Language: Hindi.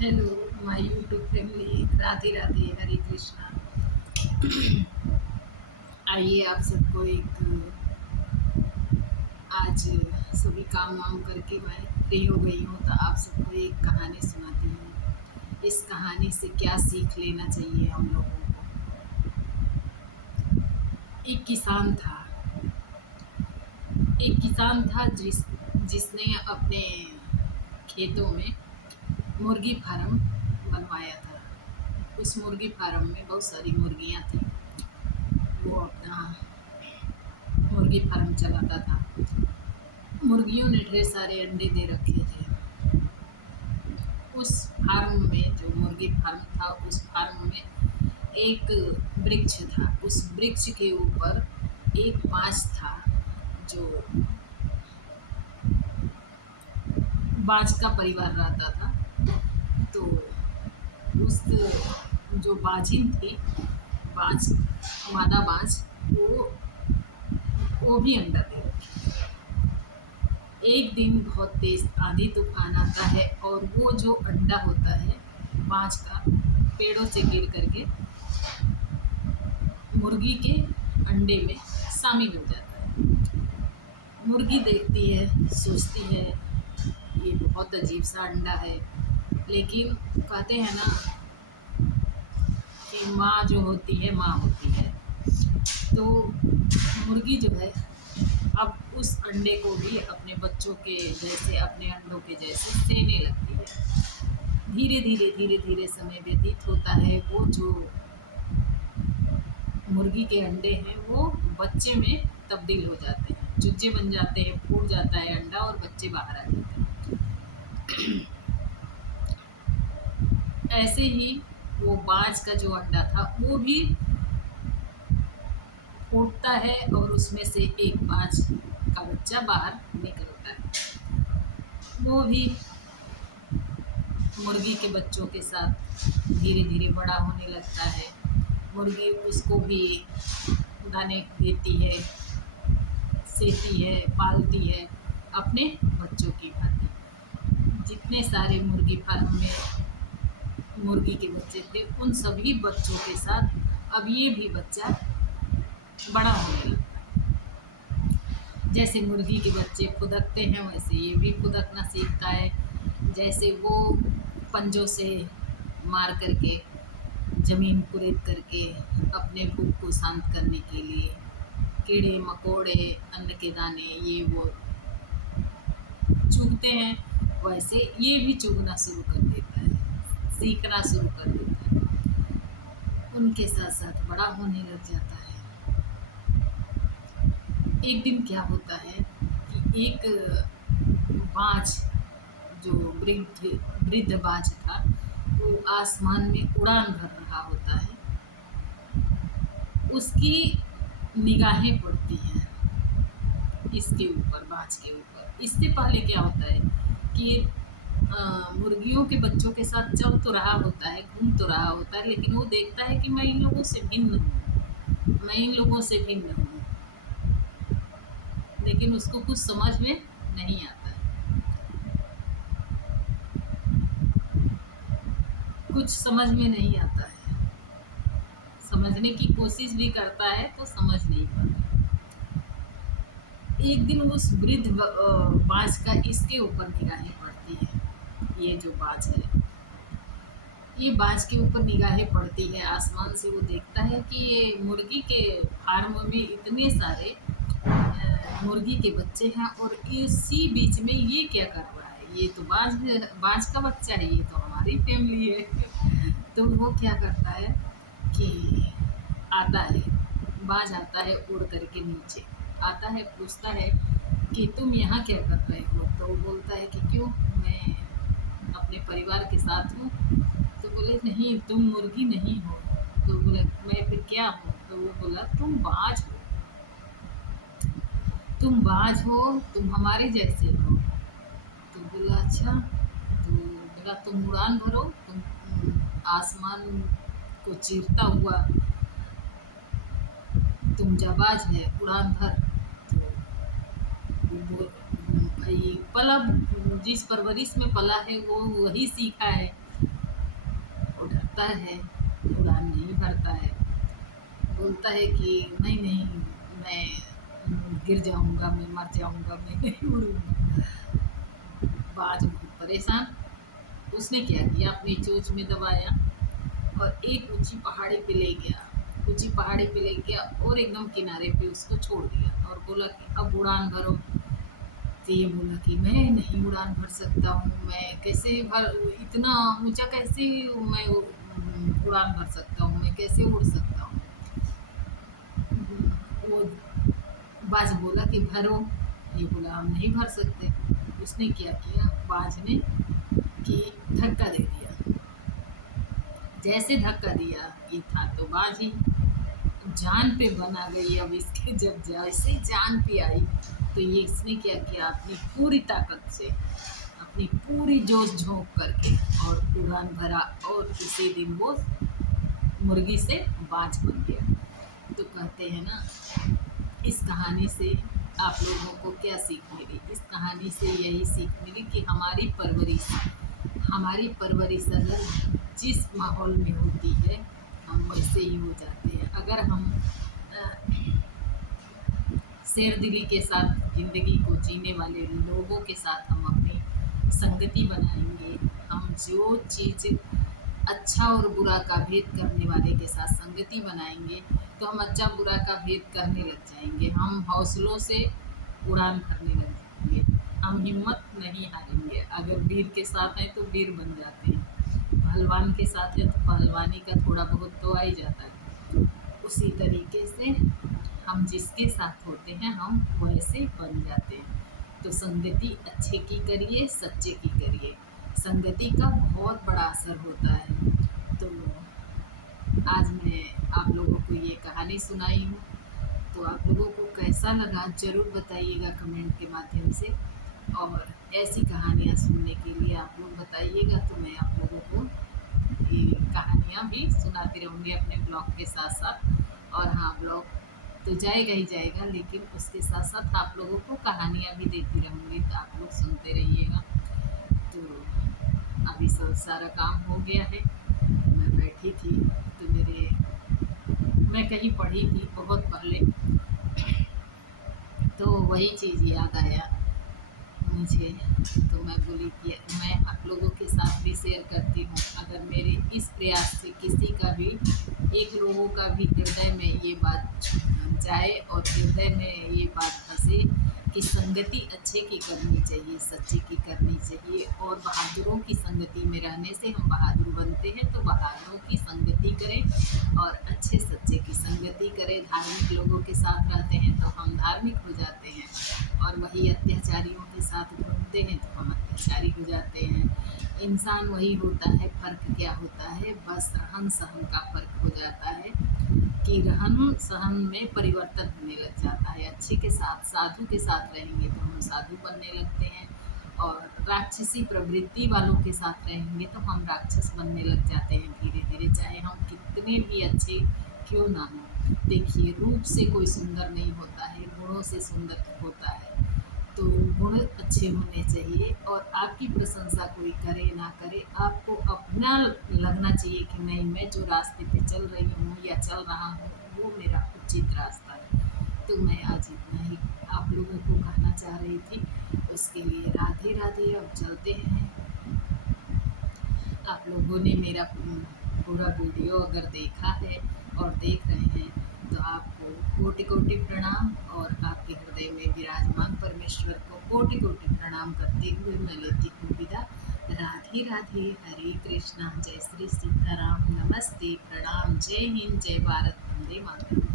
Hello my YouTube family, Radhe Radhe, Hare Krishna. आइए आप सबको एक आज सभी काम वाम करके मैं फ्री हो गई हूँ, तो आप सबको एक कहानी सुनाती हूँ। इस कहानी से क्या सीख लेना चाहिए हम लोगों को। एक किसान था। जिसने अपने खेतों में मुर्गी फार्म बनवाया था। उस मुर्गी फार्म में बहुत सारी मुर्गियाँ थी। वो अपना मुर्गी फार्म चलाता था। मुर्गियों ने ढेर सारे अंडे दे रखे थे। उस फार्म में, जो मुर्गी फार्म था, उस फार्म में एक वृक्ष था। उस वृक्ष के ऊपर एक बाज था, जो बाज का परिवार रहता था। तो उस जो बाजिन थी, बाज, मादा बाज, वो भी अंडा दे रही। एक दिन बहुत तेज आंधी तूफान आता है और वो जो अंडा होता है बाज का, पेड़ों से गिर करके मुर्गी के अंडे में शामिल हो जाता है। मुर्गी देखती है, सोचती है ये बहुत अजीब सा अंडा है। लेकिन कहते हैं ना कि माँ जो होती है माँ होती है। तो मुर्गी जो है अब उस अंडे को भी अपने बच्चों के जैसे, अपने अंडों के जैसे सेने लगती है। धीरे धीरे समय व्यतीत होता है। वो जो मुर्गी के अंडे हैं वो बच्चे में तब्दील हो जाते हैं, चूजे बन जाते हैं, फूट जाता है अंडा और बच्चे बाहर आ जाते हैं। ऐसे ही वो बाज का जो अंडा था वो भी फूटता है और उसमें से एक बाज का बच्चा बाहर निकलता है। वो भी मुर्गी के बच्चों के साथ धीरे धीरे बड़ा होने लगता है। मुर्गी उसको भी दाने देती है, सेती है, पालती है अपने बच्चों की भांति। जितने सारे मुर्गी फार्म में मुर्गी के बच्चे थे, उन सभी बच्चों के साथ अब ये भी बच्चा बड़ा होने लगता है। जैसे मुर्गी के बच्चे फुदकते हैं, वैसे ये भी फुदकना सीखता है। जैसे वो पंजों से मार करके, ज़मीन कुरेद करके अपने भूख को शांत करने के लिए कीड़े मकोड़े, अन्न के दाने, ये वो चुगते हैं, वैसे ये भी चुगना शुरू कर देता है, सीखना शुरू कर देता है। उनके साथ साथ बड़ा होने लग जाता है। एक दिन क्या होता है कि एक बाज, जो वृद्ध वृद्ध बाज था, वो आसमान में उड़ान भर रहा होता है। उसकी निगाहें पड़ती हैं इसके ऊपर, बाज के ऊपर। इससे पहले क्या होता है कि मुर्गियों के बच्चों के साथ चल तो रहा होता है, घूम तो रहा होता है, लेकिन वो देखता है कि मैं इन लोगों से भिन्न हूँ, मैं इन लोगों से भिन्न हूँ। लेकिन उसको कुछ समझ में नहीं आता है। कुछ समझ में नहीं आता है। समझने की कोशिश भी करता है तो समझ नहीं पाता। एक दिन उस वृद्ध बाज का इसके ऊपर निगाहें पड़ती है। ये जो बाज है, ये बाज के ऊपर निगाहें पड़ती है आसमान से। वो देखता है कि ये मुर्गी के फार्म में इतने सारे मुर्गी के बच्चे हैं और इसी बीच में ये क्या कर रहा है। ये तो बाज का बच्चा है, ये तो हमारी फैमिली है। तो वो क्या करता है कि आता है, बाज आता है उड़ करके नीचे आता है, पूछता है कि तुम यहाँ क्या कर रहे हो। तो वो बोलता है कि क्यों, मैं अपने परिवार के साथ हूँ। तो बोले नहीं, तुम मुर्गी नहीं हो। तो बोले मैं फिर क्या हूँ। तो वो बोला तुम बाज हो, तुम बाज हो, तुम हमारे जैसे हो। तो बोला अच्छा। तो बोला तुम उड़ान भरो, तुम आसमान को चीरता हुआ तुम जाबाज है, उड़ान भर। तो भाई पला, जिस परवरिश में पला है वो वही सीखा है। डरता है, उड़ान नहीं भरता है। बोलता है कि नहीं नहीं, मैं गिर जाऊंगा, मैं मर जाऊंगा, मैं नहीं उड़ूंगा। बाज बहुत परेशान। उसने क्या किया, अपनी चोंच में दबाया और एक ऊंची पहाड़ी पे ले गया। ऊंची पहाड़ी पे ले गया और एकदम किनारे पे उसको छोड़ दिया और बोला कि अब उड़ान भरो। तो ये बोला कि मैं नहीं उड़ान भर सकता हूँ, मैं कैसे भर, इतना ऊंचा कैसे मैं उड़ान भर सकता हूँ, मैं कैसे उड़ सकता हूँ। वो बाज बोला कि भरो। ये बोला हम नहीं भर सकते। उसने क्या किया, बाज ने कि धक्का दे दिया। जैसे धक्का दिया, ये था तो बाज ही जान पे बना गई। अब इसके जब जैसे जान पे आई तो ये इसने क्या किया, अपनी पूरी ताकत से, अपनी पूरी जोश झोंक करके और उड़ान भरा और उसी दिन वो मुर्गी से बाज बन गया। तो कहते हैं ना, इस कहानी से आप लोगों को क्या सीख मिली? इस कहानी से यही सीख मिली कि हमारी परवरिश अगर जिस माहौल में होती है, हम वैसे ही हो जाते हैं। अगर हम शेर दिली के साथ ज़िंदगी को जीने वाले लोगों के साथ हम अपनी संगति बनाएंगे, हम जो चीज़ अच्छा और बुरा का भेद करने वाले के साथ संगति बनाएंगे, तो हम अच्छा बुरा का भेद करने लग जाएंगे। हम हौसलों से उड़ान भरने लग जाएंगे। हम हिम्मत नहीं हारेंगे। अगर वीर के साथ हैं तो वीर बन जाते हैं, पहलवान के साथ है तो पहलवानी का थोड़ा बहुत तो आ ही जाता है। उसी तरीके से हम जिसके साथ होते हैं हम वैसे बन जाते हैं। तो संगति अच्छे की करिए, सच्चे की करिए। संगति का बहुत बड़ा असर होता है। तो आज मैं आप लोगों को ये कहानी सुनाई हूँ। तो आप लोगों को कैसा लगा ज़रूर बताइएगा कमेंट के माध्यम से। और ऐसी कहानियाँ सुनने के लिए आप लोग बताइएगा, तो मैं आप लोगों को ये कहानियाँ भी सुनाती रहूँगी अपने ब्लॉग के साथ साथ। और हाँ, ब्लॉग तो जाएगा ही जाएगा, लेकिन उसके साथ साथ आप लोगों को कहानियाँ भी देती रहूँगी, तो आप लोग सुनते रहिएगा। तो अभी सब सारा काम हो गया है, मैं बैठी थी तो मैं कहीं पढ़ी थी बहुत पहले, तो वही चीज़ याद आया मुझे। तो मैं बोली कि मैं आप लोगों के साथ भी शेयर करती हूँ। अगर मेरे इस प्रयास से किसी का भी, एक लोगों का भी हृदय में ये बात जाए और हृदय में ये बात फंसे कि संगति अच्छे की करनी चाहिए, सच्चे की करनी चाहिए। और बहादुरों की संगति में रहने से हम बहादुर बनते हैं। तो बहादुरों की संगति करें और अच्छे सच्चे की संगति करें। धार्मिक लोगों के साथ रहते हैं तो हम धार्मिक हो जाते हैं, और वही अत्याचारियों के साथ घूमते हैं तो हम अत्याचारी हो जाते हैं। इंसान वही होता है, फ़र्क क्या होता है, बस रहन सहन का फ़र्क हो जाता है कि रहन सहन में परिवर्तन होने लग जाता है। अच्छे के साथ, साधु के साथ रहेंगे तो हम साधु बनने लगते हैं, और राक्षसी प्रवृत्ति वालों के साथ रहेंगे तो हम राक्षस बनने लग जाते हैं धीरे धीरे, चाहे हम कितने भी अच्छे क्यों ना हों। देखिए, रूप से कोई सुंदर नहीं होता है, गुणों से सुंदर होता है। तो गुण अच्छे होने चाहिए, और आपकी प्रशंसा कोई करे ना करे, आपको अपना लगना चाहिए कि नहीं, मैं जो रास्ते पे चल रही हूँ या चल रहा हूँ वो मेरा उचित रास्ता है। तो मैं आज इतना ही आप लोगों को कहना चाह रही थी। उसके लिए राधे राधे। अब चलते हैं। आप लोगों ने मेरा पूरा वीडियो अगर देखा है और देख रहे हैं तो आपको कोटि कोटि प्रणाम, और आपके हृदय में विराजमान परमेश्वर को कोटि कोटि प्रणाम करते हुए मैं लेती हूँ विदा। राधे राधे, हरे कृष्णा, जय श्री सीताराम, नमस्ते, प्रणाम, जय हिंद, जय भारत, वंदे मातरम।